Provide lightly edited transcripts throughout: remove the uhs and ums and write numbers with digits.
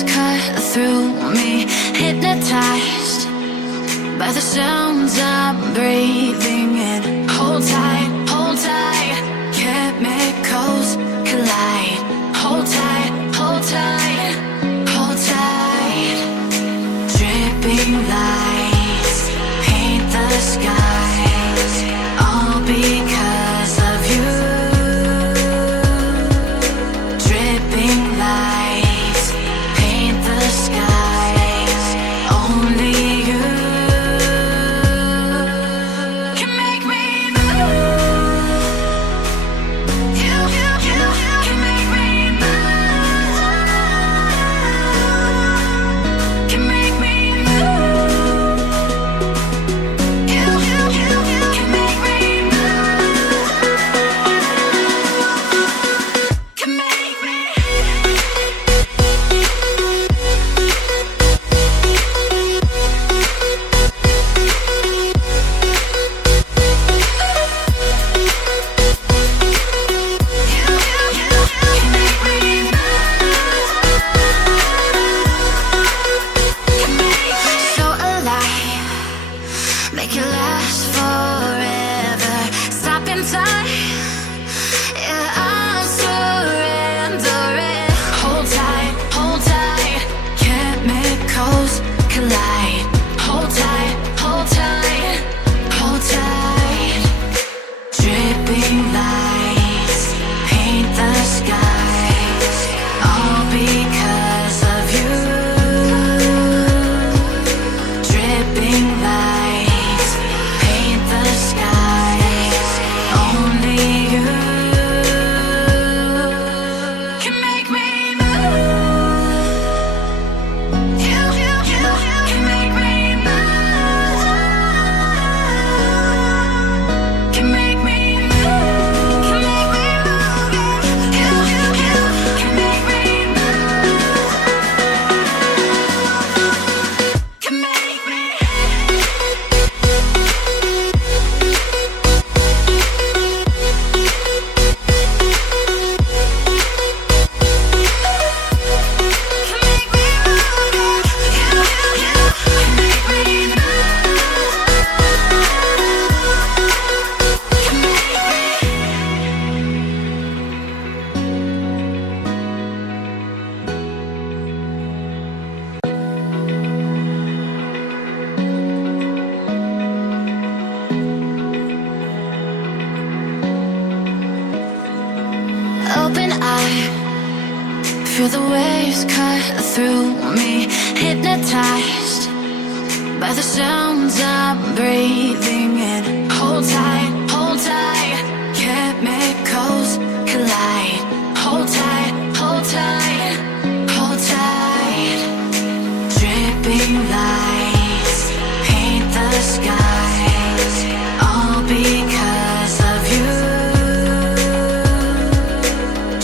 waves cut through me, hypnotized by the sounds I'm breathing in. Hold tight, chemicals collide. Hold tight, hold tight, hold tight. Dripping lights paint the skies, all because of you. Dripping lights paint the skies, only you can make me move. You can make me move. Can make me move. You can make me move. Can make me. So alive, make it last forever. Stop in time, yeah, I'm surrendering. Hold tight, chemicals collide. Hold tight, hold tight, hold tight. Dripping lights paint the skies, all because of you. Dripping lights paint the skies, only you can make me move. You can make me move. Can make me move. Can make me move. You can make me move. Can make me. Open eye, feel the waves cut through me, hypnotized by the sounds I'm breathing in. Hold tight, chemicals collide. Hold tight, hold tight, hold tight. Dripping lights paint the skies, all because of you.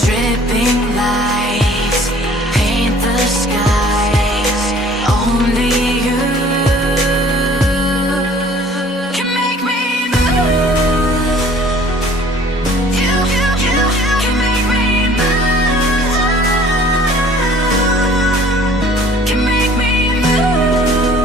Dripping lights paint the skies, only you can make me move. You can make me move. Can make me move.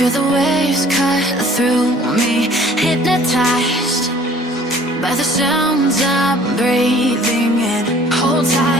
Feel the waves cut through me, hypnotized by the sounds I'm breathing in. Hold tight.